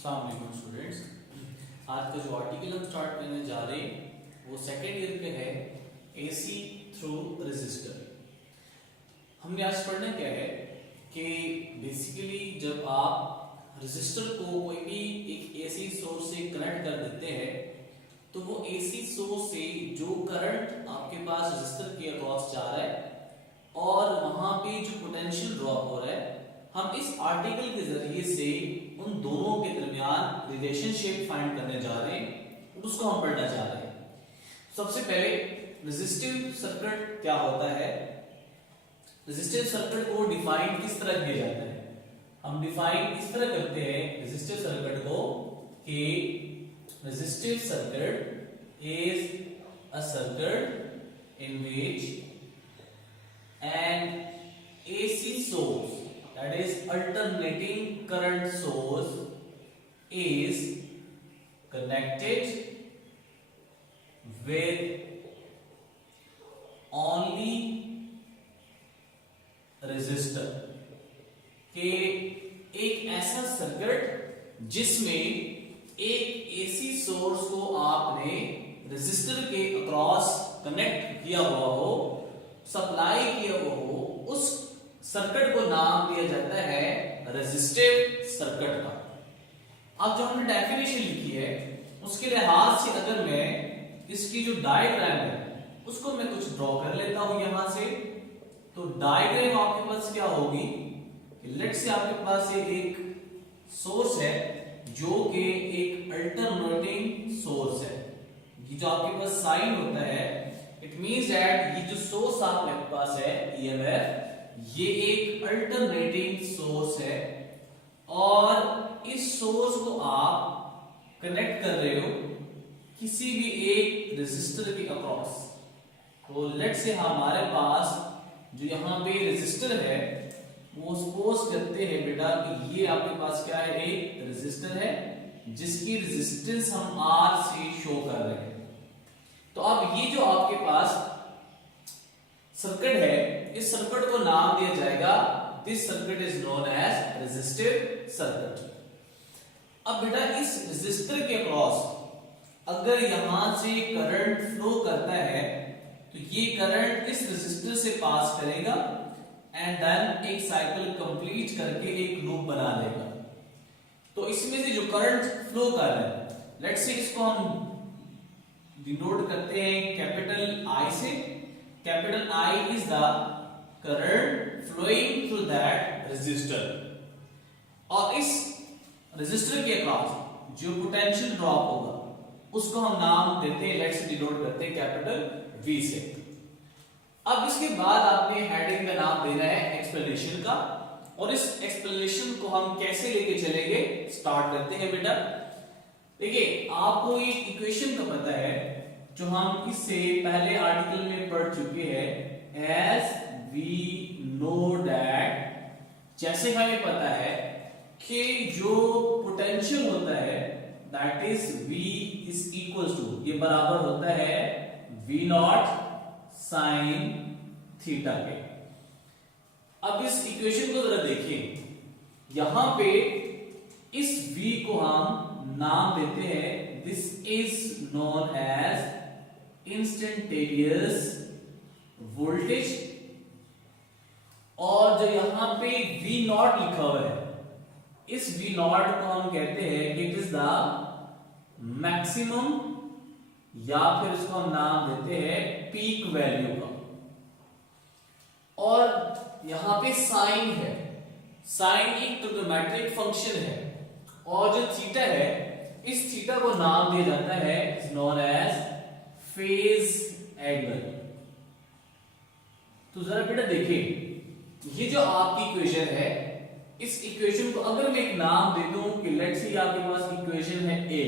अस्सलाम वालेकुम स्टूडेंट्स। आज का जो आर्टिकल हम स्टार्ट करने जा रहे हैं वो सेकेंड ईयर पे है, एसी थ्रू रेजिस्टर। हमने आज पढ़ना क्या है कि बेसिकली जब आप रेजिस्टर को कोई भी एक एसी सोर्स से कनेक्ट कर देते हैं तो वो एसी सोर्स से जो करंट आपके पास रेजिस्टर के अक्रॉस जा रहा है और वहां पे जो पोटेंशियल ड्रॉप हो रहा है, हम इस आर्टिकल के जरिए से उन दोनों के दरमियान रिलेशनशिप फाइंड करने जा रहे हैं और उसको हम पढ़ना चाह रहे हैं। सबसे पहले रेजिस्टिव सर्किट क्या होता है। रेजिस्टिव सर्किट को डिफाइन किस तरह किया जाता है? हम डिफाइन इस तरह करते हैं रेजिस्टिव सर्किट को कि resistive circuit is a circuit in which an AC source, that is alternating current source, is connected with only resistor। के एक ऐसा सर्किट जिसमें एक AC सोर्स को आपने रेजिस्टर के अक्रॉस कनेक्ट किया हुआ हो, सप्लाई किया हुआ हो, उस सर्किट को नाम दिया जाता है रेजिस्टिव सर्किट का। अब जो हमने डेफिनेशन लिखी है उसके लिहाज से अगर मैं इसकी जो डायग्राम है उसको मैं कुछ ड्रॉ कर लेता हूं यहां से, तो डायग्राम आपके पास क्या होगी कि लेट से आपके पास ये एक सोर्स है जो कि एक अल्टरनेटिंग सोर्स है। ये जो आपके पास साइन होता है इट मींस दैट ये जो सोर्स आपके पास है ईएमएफ, ये एक अल्टरनेटिंग सोर्स है और इस सोर्स को आप कनेक्ट कर रहे हो किसी भी एक रेजिस्टर के अक्रॉस। तो लेट से हमारे पास जो यहाँ पे रेजिस्टर है वो सपोज करते हैं बेटा कि ये आपके पास क्या है, एक रेजिस्टर है जिसकी रेजिस्टेंस हम आर से शो कर रहे हैं। तो अब ये जो आपके पास सर्किट है इस सर्किट को नाम दिया जाएगा, this circuit is known as resistive circuit. अब बेटा इस रेजिस्टर के अक्रॉस अगर यहां से करंट फ्लो करता है तो ये करंट इस रेजिस्टर से पास करेगा एंड देन एक साइकिल कंप्लीट करके एक लूप बना देगा। तो इसमें से जो करंट फ्लो कर रहा है, लेट्स से इसको हम डिनोट करते हैं कैपिटल आई से। Capital I is the current flowing through that resistor और इस रेजिस्टर के अक्रॉस जो पोटेंशियल ड्रॉप होगा उसको हम नाम देते हैं, लेट्स डिनोट करते हैं कैपिटल वी से। अब इसके बाद आपने हेडिंग का नाम देना है एक्सप्लेनेशन का, और इस एक्सप्लेनेशन को हम कैसे लेके चलेंगे स्टार्ट करते हैं बेटा। देखिए आपको एक इक्वेशन का पता है जो हम इससे पहले आर्टिकल में पढ़ चुके हैं, एज वी नो दैट, जैसे हमें पता है कि जो पोटेंशियल होता है that is V is equal to, ये बराबर होता है V नॉट साइन थीटा के। अब इस इक्वेशन को जरा देखिए, यहां पे इस V को हम नाम देते हैं, this is known as instantaneous voltage, और जो यहां पे V नॉट लिखा हुआ है इस V नॉट को हम कहते हैं कि इट इज द मैक्सिमम, या फिर इसको हम नाम देते हैं पीक वैल्यू का। और यहां पे साइन है, साइन एक ट्रिग्नोमेट्रिक फंक्शन है, और जो थीटा है इस थीटा को नाम दिया जाता है is known as phase angle. तो जरा बेटा देखिए ये जो आपकी इक्वेशन है, इस इक्वेशन को अगर मैं एक नाम दे दूं कि लेट्स से आपके पास इक्वेशन है ए,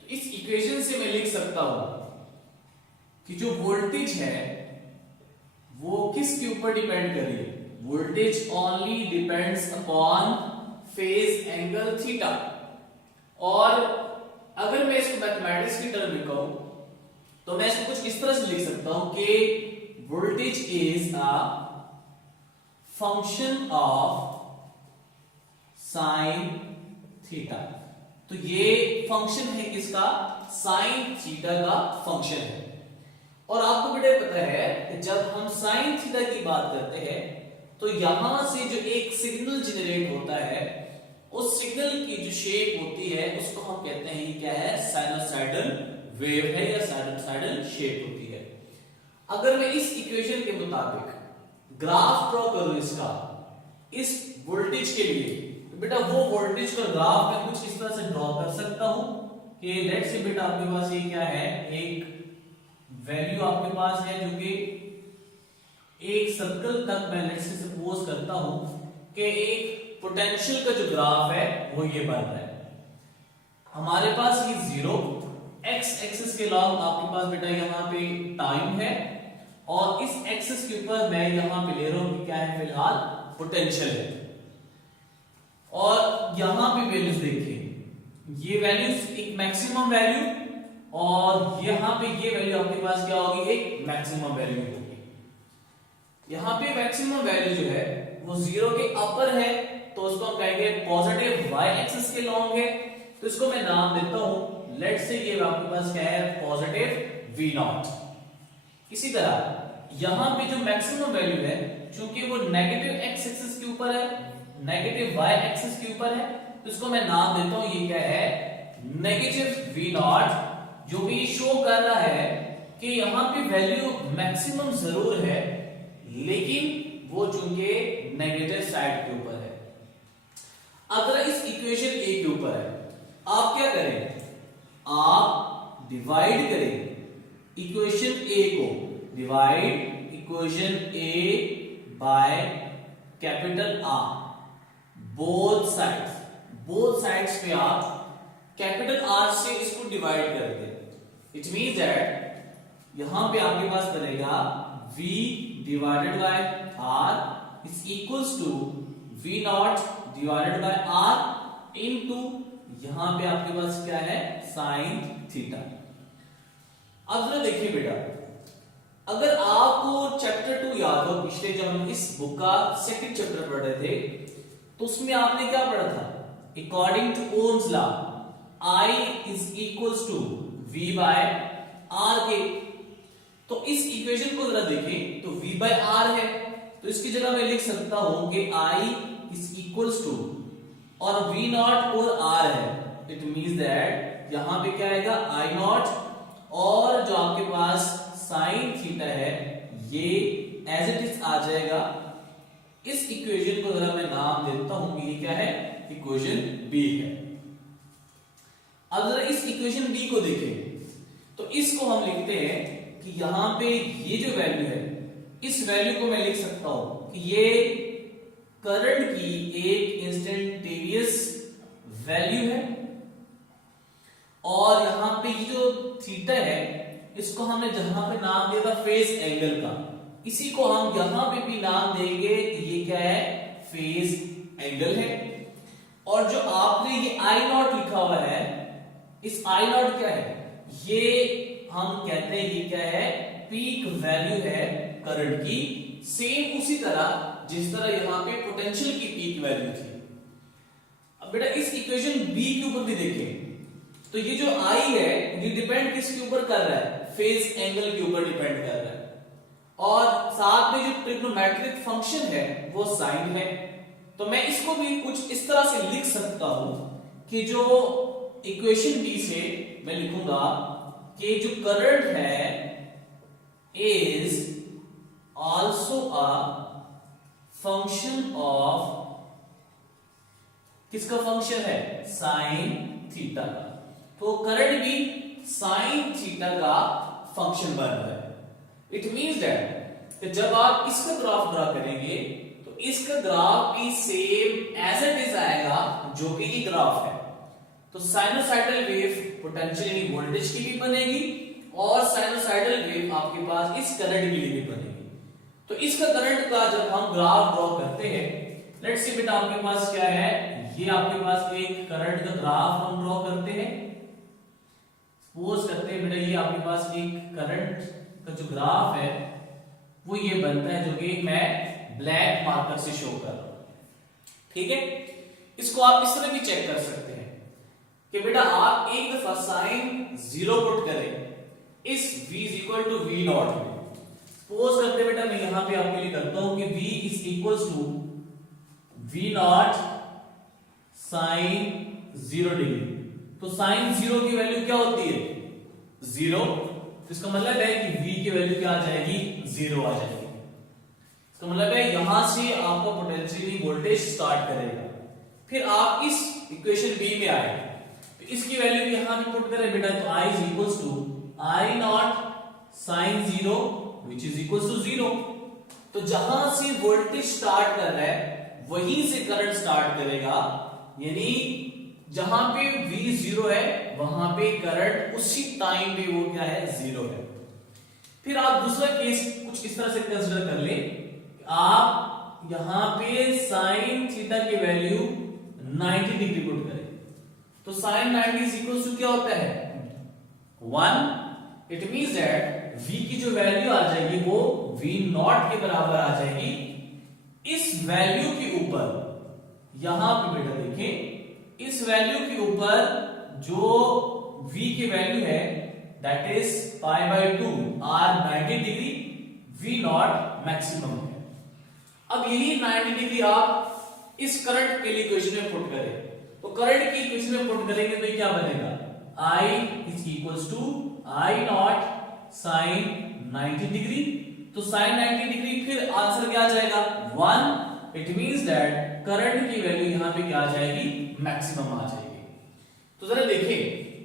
तो इस इक्वेशन से मैं लिख सकता हूं कि जो वोल्टेज है वो किसके ऊपर डिपेंड कर रही है, voltage only depends upon phase angle theta. और अगर मैं इसको मैथमेटिक्स की टर्म में कहूं तो मैं इसको कुछ इस तरह से लिख सकता हूं कि voltage is a function of sine theta. तो ये फंक्शन है किसका, साइन थीटा का फंक्शन है। और आपको बेटा पता है कि जब हम साइन थीटा की बात करते हैं तो यहां से जो एक सिग्नल जनरेट होता है, उस सिग्नल की जो शेप होती है उसको हम कहते हैं, ये क्या है, साइनोसाइडल वेव है या साइनोसाइडल शेप होती है। अगर मैं इस इक्वेशन के मुताबिक ग्राफ ड्रॉ करूं इसका, इस वोल्टेज के लिए, तो बेटा वो वोल्टेज का ग्राफ मैं कुछ इस तरह से ड्रॉ कर सकता हूं कि लेट्स से बेटा आपके पास ये क्या है, एक वैल्यू आपके पास है जो कि एक सर्कल तक मैं लेट्स से सपोज करता हूं कि एक पोटेंशियल का जो ग्राफ है वो ये बन रहा है। हमारे पास ये 0 एक्स एक्सिस के लॉन्ग आपके पास बेटा यहाँ पे टाइम है, और इस एक्सिस के ऊपर मैं यहाँ पे ले रहा हूं कि क्या है, फिलहाल पोटेंशियल है। और यहाँ पे वैल्यूज देखिए, ये वैल्यूज एक मैक्सिमम वैल्यू, और यहाँ पे ये वैल्यू आपके पास क्या होगी, एक मैक्सिमम वैल्यू होगी। यहाँ पे मैक्सिमम वैल्यू जो है वो 0 के अपर है, तो उसको हम कहेंगे पॉजिटिव y एक्सिस के लॉन्ग है, तो इसको मैं नाम देता हूं, लेट्स से ये आपके पास क्या है, पॉजिटिव v0। इसी तरह यहां पे जो मैक्सिमम वैल्यू है, चूंकि वो नेगेटिव x एक्सिस के ऊपर है, नेगेटिव y एक्सिस के ऊपर है, तो इसको मैं नाम देता हूं, ये क्या है, नेगेटिव v0, जो कि शो कर रहा है कि यहां पे वैल्यू मैक्सिमम जरूर है, लेकिन वो चूंकि नेगेटिव साइड के ऊपर है। अगर इस इक्वेशन ए के ऊपर है, आप क्या करें, आप डिवाइड करें इक्वेशन ए को, divide equation A by capital R, both sides पे आप कैपिटल आर से इसको डिवाइड कर दें। इट मींस दैट यहां पे आपके पास बनेगा v divided by r is equals to v0 divided by r into यहां पे आपके पास क्या है, साइन थीटा। अब जरा देखिए बेटा, अगर आपको चैप्टर 2 याद हो, पिछले जब हम इस बुक का सेकंड चैप्टर पढ़ रहे थे, तो उसमें आपने क्या पढ़ा था, according to Ohm's law I is equals to v by r के। तो इस इक्वेशन को जरा देखें, तो v बाय r है, तो इसकी जगह मैं लिख सकता हूं कि I इज इक्वल्स टू, और v0 और r है, इट मींस दैट यहां पे क्या आएगा, I0, और जो आपके पास साइन थीटा है ये एज इट इज आ जाएगा। इस इक्वेशन को जरा मैं नाम देता हूं कि ये क्या है, इक्वेशन बी है। अब जरा इस इक्वेशन बी को देखें, तो इसको हम लिखते हैं कि यहां पे ये जो वैल्यू है, इस वैल्यू को मैं लिख सकता हूं कि ये करंट की एक इंस्टेंटेनियस वैल्यू है, और यहां पे ये जो थीटा है इसको हमने जहां पे नाम दिया था फेज एंगल का, इसी को हम यहां पे भी नाम देंगे, ये क्या है, फेज एंगल है। और जो आपने ये I0 लिखा हुआ है, इस I0 क्या है, ये हम कहते हैं ये क्या है, पीक वैल्यू है करंट की, सेम उसी तरह जिस तरह यहां पे पोटेंशियल की पीक वैल्यू थी। अब बेटा इस इक्वेशन बी के ऊपर भी देखें, तो ये जो I है ये डिपेंड किसके ऊपर कर रहा है, फेज एंगल के ऊपर डिपेंड कर रहा है, और साथ में जो ट्रिग्नोमेट्रिक फंक्शन है वो साइन है। तो मैं इसको भी कुछ इस तरह से लिख सकता हूं कि जो इक्वेशन बी से मैं लिखूंगा कि जो करंट है is also a function of, किसका फंक्शन है, साइन थीटा का। तो करंट भी साइन थीटा का फंक्शन बन रहा है। इट मींस दैट कि जब आप इसका ग्राफ ड्रा करेंगे तो इसका ग्राफ भी सेम एज इट इज आएगा जो कि ये ग्राफ है। तो साइनोसाइडल वेव पोटेंशियल यानी वोल्टेज की भी बनेगी, और साइनोसाइडल वेव आपके पास इस करंट के लिए भी बनेगी। तो इसका करंट का जब हम ग्राफ ड्रॉ करते हैं, लेट्स सी बेटा आपके पास क्या है, ये आपके पास एक करंट का ग्राफ हम ड्रॉ करते हैं। सपोज करते हैं बेटा ये आपके पास एक करंट का जो ग्राफ है वो ये बनता है, जो कि मैं ब्लैक मार्कर से शो कर रहा हूं, ठीक है। इसको आप इस तरह भी चेक कर सकते हैं कि बेटा आप एक दफा साइन 0 पुट करें इस v is equal to v naught में। सपोज करते बेटा मैं यहां पे आपके लिए करता हूं कि v is equal to v naught sine 0 degree. तो साइन 0 की वैल्यू क्या होती है 0। इसका मतलब है कि v की वैल्यू क्या आ जाएगी 0 आ जाएगी। इसका मतलब है यहां से आपका पोटेंशियली वोल्टेज स्टार्ट करेगा। फिर आप इस इक्वेशन बी में आए तो इसकी वैल्यू यहां पे पुट करें बेटा तो i is equals to i naught sine 0 which is equals to 0। तो जहां से वोल्टेज स्टार्ट कर रहा है वहीं से करंट स्टार्ट करेगा, यानी जहां पे v 0 है वहां पे करंट उसी टाइम पे वो क्या है 0 है। फिर आप दूसरा केस कुछ इस तरह से कंसीडर कर ले, आप यहां पे साइन थीटा की वैल्यू 90 डिग्री पुट करें तो साइन 90 इज इक्वल टू क्या होता है 1। इट मींस दैट v की जो वैल्यू आ जाएगी वो v नॉट के बराबर आ जाएगी। इस वैल्यू के ऊपर यहां पे बेटा देखें, इस वैल्यू के ऊपर जो v की वैल्यू है that is pi by 2 r 90 degree, v not maximum है। अब यही 90 डिग्री आप इस करंट के लिए इक्वेशन में पुट करें तो करंट की इक्वेशन में पुट करेंगे तो ये क्या बनेगा I is equals to I naught sine 90 degree. तो साइन 90 डिग्री फिर आंसर क्या आ जाएगा 1। इट मींस दैट करंट की वैल्यू यहां पे क्या आ जाएगी मैक्सिमम आ जाएगी। तो जरा देखिए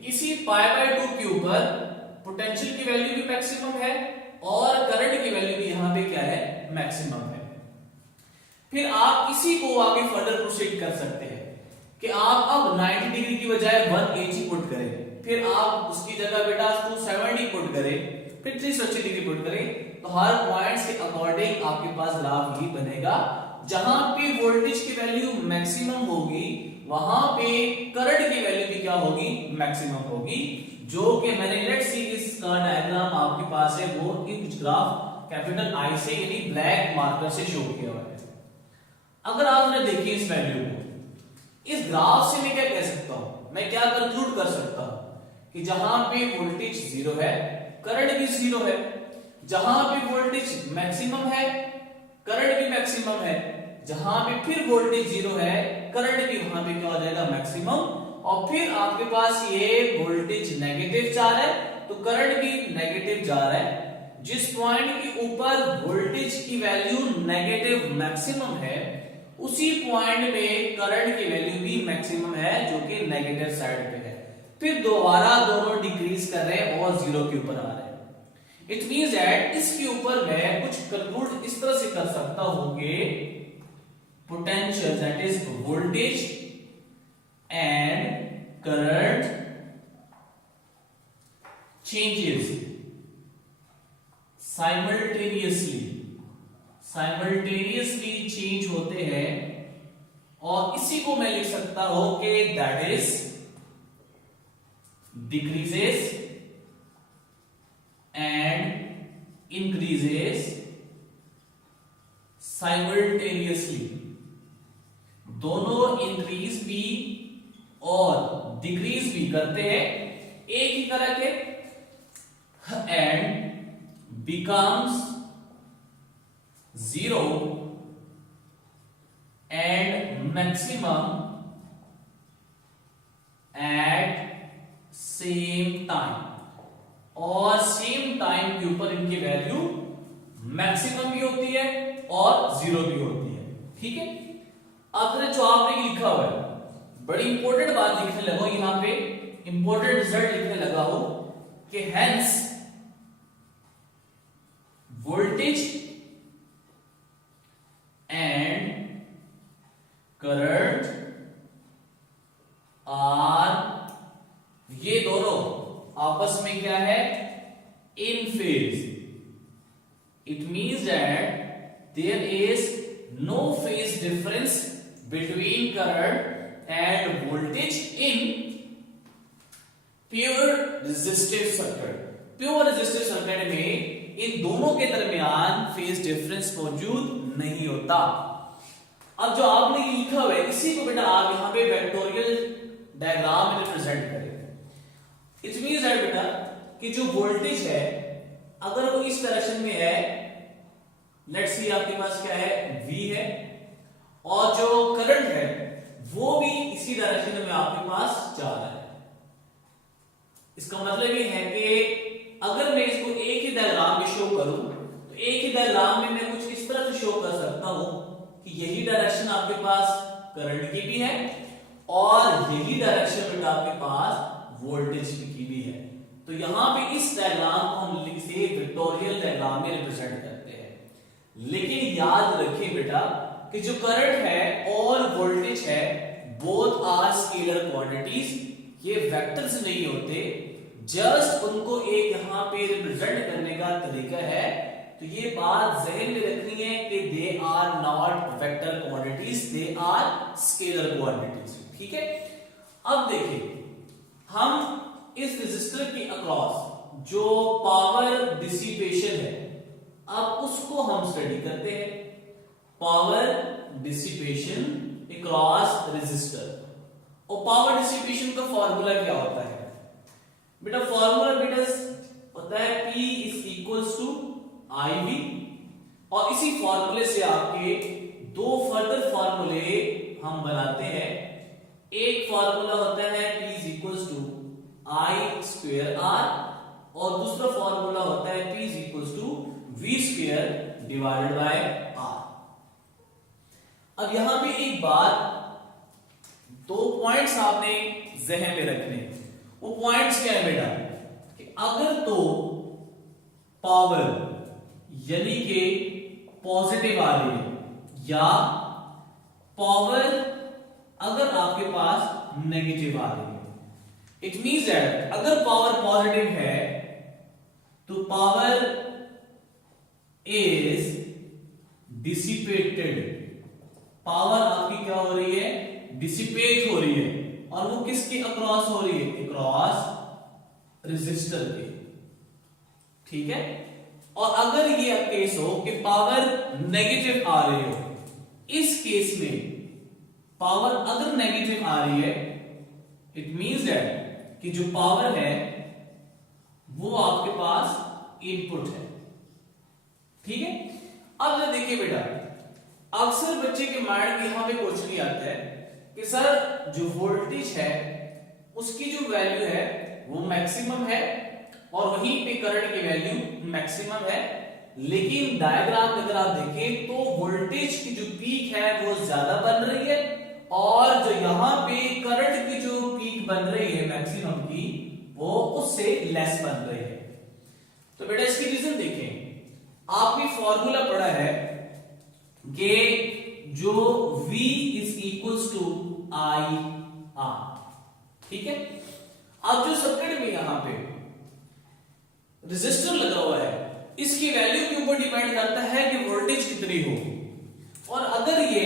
इसी पाई बाय 2 के ऊपर पोटेंशियल की वैल्यू भी मैक्सिमम है और करंट की वैल्यू भी यहां पे क्या है मैक्सिमम है। फिर आप इसी को आगे फर्दर प्रोसीड कर सकते हैं कि आप अब 90 डिग्री की बजाय 180 पुट करें, फिर आप उसकी जगह बेटा 270 पुट करें, फिर 360 डिग्री पुट करें, तो हर पॉइंट्स के अकॉर्डिंग आपके पास ग्राफ ही बनेगा। जहां पे वोल्टेज की वैल्यू मैक्सिमम होगी वहां पे करंट की वैल्यू भी क्या होगी मैक्सिमम होगी, जो कि मैंने लेट्स सी इसका डायग्राम आपके पास है वो कुछ ग्राफ कैपिटल I से यानी ब्लैक मार्कर से शो किया हुआ है। अगर आपने देखिए इस वैल्यू को, इस ग्राफ से मैं क्या कह सकता हूं, मैं क्या कंक्लूड कर सकता हूं कि जहां पे वोल्टेज 0 है करंट भी 0 है, जहां पे वोल्टेज मैक्सिमम है करंट भी मैक्सिमम है, जहां पे फिर वोल्टेज 0 है करंट भी वहां पे क्या हो जाएगा मैक्सिमम, और फिर आपके पास ये वोल्टेज नेगेटिव जा रहा है तो करंट भी नेगेटिव जा रहा है। जिस पॉइंट के ऊपर वोल्टेज की वैल्यू नेगेटिव मैक्सिमम है उसी पॉइंट में करंट की वैल्यू भी मैक्सिमम है जो कि नेगेटिव साइड पे है। फिर दोबारा दोनों डिक्रीज कर रहे हैं और 0 के ऊपर आ रहे हैं। इट मींस दैट इसके ऊपर मैं कुछ कंक्लूड इस तरह से कर सकता हूं कि potential that is voltage and current changes simultaneously change होते हैं, और इसी को मैं लिख सकता हूं कि that is decreases and increases simultaneously. दोनों इंक्रीज भी और डिक्रीज भी करते हैं एक ही तरह के, and becomes 0 and maximum at same time, और सेम टाइम के ऊपर इनकी वैल्यू मैक्सिमम भी होती है और 0 भी होती है। ठीक है, अब जो आपने लिखा हुआ है बड़ी इंपॉर्टेंट बात लिखने लगा हूं, यहां पे इंपॉर्टेंट रिजल्ट लिखने लगा हूं कि hence voltage and current are, ये दोनों आपस में क्या है in phase. It means that there is no phase difference between current and voltage in pure resistive circuit. Pure resistive circuit में इन दोनों के दरमियान फेज डिफरेंस मौजूद नहीं होता। अब जो आपने लिखा हुआ है इसी को बेटा आप यहां पे वेक्टोरियल डायग्राम में रिप्रेजेंट कि जो वोल्टेज है अगर वो इस डायरेक्शन में है, लेट्स सी आपके पास क्या है V है, और जो करंट है वो भी इसी डायरेक्शन में आपके पास जा रहा है। इसका मतलब ये है कि अगर मैं इसको एक ही डायग्राम में शो करूं तो एक ही डायग्राम में मैं कुछ इस तरह से शो कर सकता हूं कि यही डायरेक्शन आपके पास करंट की भी है और यही डायरेक्शन में आपके पास वोल्टेज की भी है। तो यहां पे इस डायग्राम को हम लिखते वेक्टोरियल डायग्राम में रिप्रेजेंट करते हैं। लेकिन याद रखें बेटा कि जो करंट है और वोल्टेज है बोथ आर स्केलर क्वांटिटीज, ये वेक्टर्स नहीं होते, जस्ट उनको एक यहां पे रिप्रेजेंट करने का तरीका है। तो ये बात जहन में रखनी है कि they are not vector quantities, they are scalar quantities. ठीक है, अब देखिए हम इस रेजिस्टर के अक्रॉस जो पावर डिसिपेशन है अब उसको हम स्टडी करते हैं। पावर डिसिपेशन अक्रॉस रेजिस्टर, और पावर डिसिपेशन का फॉर्मूला क्या होता है बेटा? फॉर्मूला बेटा होता है P is equals to IV, और इसी फॉर्मूले से आपके दो फर्दर फॉर्मूले हम बनाते हैं। एक फॉर्मूला होता है P is equals to I square R, और दूसरा फॉर्मूला होता है P is equals to V square divided by R। अब यहां पे एक बात, दो पॉइंट्स आपने जहन में रखने। वो पॉइंट्स क्या है बेटा कि अगर तो पावर यानी कि पॉजिटिव आ रही है या पावर अगर आपके पास नेगेटिव आ रही है, इट मींस दैट अगर पावर पॉजिटिव है तो पावर इज डिसिपेटेड, पावर आपकी क्या हो रही है? डिसिपेट हो रही है, और वो किसके अक्रॉस हो रही है? अक्रॉस रेजिस्टर के। ठीक है, और अगर ये केस हो कि पावर नेगेटिव आ रही हो, इस केस में पावर अगर नेगेटिव आ रही है इट मींस दैट कि जो पावर है वो आपके पास इनपुट है। ठीक है, अब जरा देखिए बेटा, अक्सर बच्चे के माइंड में यहां पे क्वेश्चन नहीं आता है कि सर जो वोल्टेज है उसकी जो वैल्यू है वो मैक्सिमम है और वहीं पे करंट की वैल्यू मैक्सिमम है, लेकिन डायग्राम में अगर आप देखें तो वोल्टेज की जो पीक है वो ज्यादा बन रही है और जो यहां पे करंट की जो पीक बन रही है मैक्सिमम की वो उससे लेस बन रही है। तो बेटा इसकी रीजन देखें, आपने फॉर्मूला पढ़ा है कि जो V is equals to I R। ठीक है, अब जो सर्किट में यहां पे रेजिस्टर लगा हुआ है इसकी वैल्यू के ऊपर डिपेंड करता है कि वोल्टेज कितनी हो, और अगर ये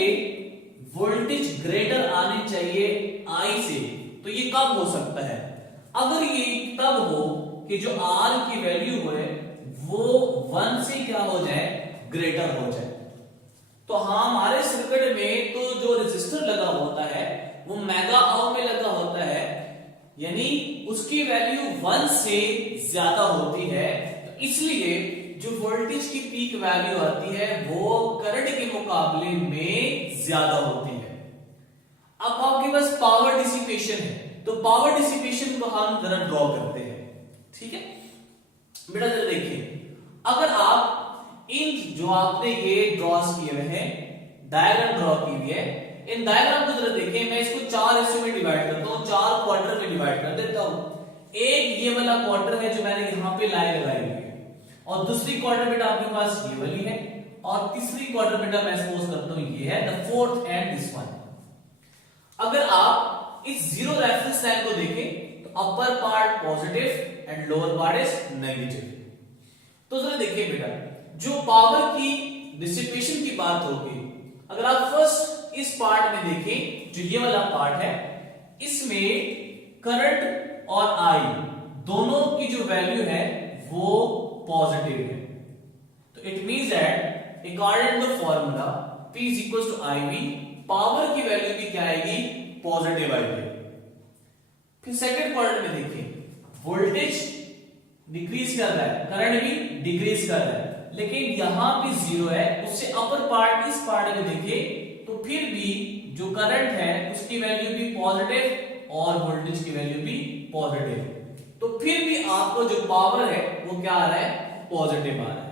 वोल्टेज ग्रेटर आनी चाहिए I से तो ये कब हो सकता है? अगर ये तब हो कि जो R की वैल्यू है वो 1 से क्या हो जाए? ग्रेटर हो जाए। तो हाँ, हमारे सर्किट में तो जो रेजिस्टर लगा होता है वो मेगा ओम में लगा होता है, यानी उसकी वैल्यू 1 से ज्यादा होती है, तो इसलिए जो वोल्टेज की पीक वैल्यू आती है वो करंट के मुकाबले में ज्यादा होती है। अब आपके पास पावर डिसिपेशन है, तो पावर डिसिपेशन को हम जरा ड्रॉ करते हैं। ठीक है बेटा, जरा देखिए, अगर आप इन जो आपने ये ड्रॉस किए हुए हैं, डायग्राम ड्रॉ की हुई है, इन डायग्राम को जरा देखिए, मैं इसको 4 हिस्सों में डिवाइड करता हूं, 4 क्वार्टर में डिवाइड कर देता हूं। एक ये वाला क्वार्टर है जो मैंने यहां पे लाइन लगाई हुई है, और दूसरी क्वार्टर बेटा आपके पास ये वाली है, और तीसरी क्वार्टर बेटा मैं सपोज करता हूं ये है the fourth and this one. अगर आप इस जीरो रेफरेंस लाइन को देखें तो upper part positive and lower part is negative. तो जरा देखिए बेटा, जो पावर की डिसिपेशन की बात होगी, अगर आप फर्स्ट इस पार्ट में देखें, जो ये वाला पार्ट है, इसमें करंट और I दोनों की जो वैल्यू है वो पॉजिटिव है। तो it means that according to the formula P is equals to IV, power की वैल्यू भी क्या आएगी? पॉजिटिव आएगी। फिर सेकंड क्वाड्रेंट में देखिए, वोल्टेज डिक्रीज कर रहा है, करंट भी डिक्रीज कर रहा है, लेकिन यहां पे जीरो है, उससे अपर पार्ट इस पार्ट में देखें तो फिर भी जो करंट है उसकी वैल्यू भी पॉजिटिव और वोल्टेज की वैल्यू भी पॉजिटिव, तो फिर भी आपको जो पावर है वो क्या आ रहा है, पॉजिटिव आ रहा है।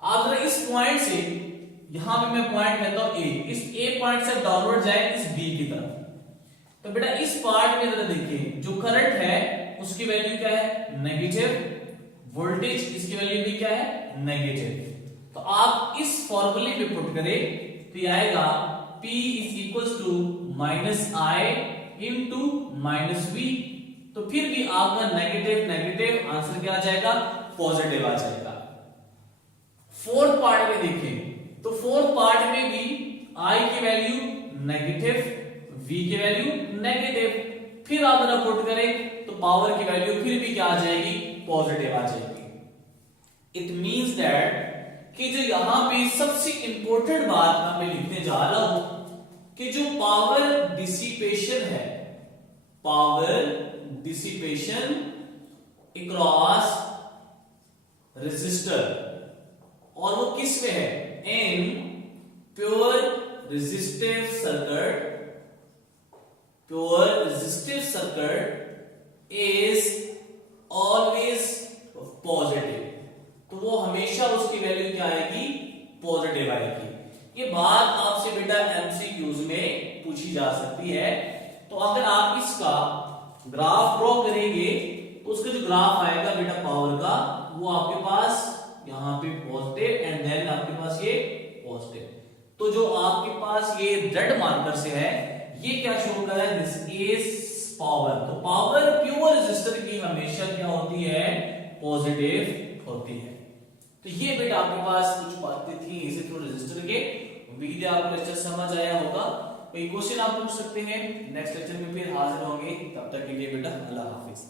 आप जरा इस पॉइंट से, यहां पे मैं पॉइंट कहता हूं ए, इस ए पॉइंट से डाउनवर्ड जाए इस बी की तरफ, तो बेटा इस पार्ट में जरा देखिए, जो करंट है उसकी वैल्यू क्या है, नेगेटिव, वोल्टेज इसकी वैल्यू भी क्या है, नेगेटिव। तो आप इस फॉर्मूले में पुट करें तो ये आएगा P is equals to minus I into minus V, तो फिर भी आपका नेगेटिव नेगेटिव आंसर क्या आ जाएगा, पॉजिटिव आ जाएगा। फोर्थ पार्ट में देखें तो फोर्थ पार्ट में भी I की वैल्यू नेगेटिव, V की वैल्यू नेगेटिव, फिर आप जरा पुट करें तो पावर की वैल्यू फिर भी क्या आ जाएगी, पॉजिटिव आ जाएगी। इट मींस दैट कि जो यहां पे सबसे इंपॉर्टेंट बात मैं लिखने जा रहा हूं कि जो पावर डिसिपेशन है, पावर डिसिपेशन अक्रॉस रेजिस्टर, और वो किस में है, in pure resistive circuit, pure resistive circuit is always positive, तो वो हमेशा उसकी वैल्यू क्या आएगी, पॉजिटिव आएगी। ये बात आपसे बेटा एमसीक्यूज में पूछी जा सकती है। तो अगर आप इसका ग्राफ ड्रॉ करेंगे तो उसका जो ग्राफ आएगा बेटा पावर का, वो आपके पास यहां पे पॉजिटिव एंड देन आपके पास ये पॉजिटिव, तो जो आपके पास ये रेड मार्कर से है ये क्या शो कर रहा है, दिस इज पावर। तो पावर प्योर रेजिस्टर की हमेशा क्या होती है, पॉजिटिव होती है। तो ये बेटा आपके पास कुछ बातें थी इसे थ्रू रेजिस्टर के। उम्मीद है आपको लेक्चर समझ आया होगा। कोई क्वेश्चन आप पूछ सकते हैं, नेक्स्ट लेक्चर में फिर हाजिर होंगे, तब तक के लिए बेटा अल्लाह हाफिज।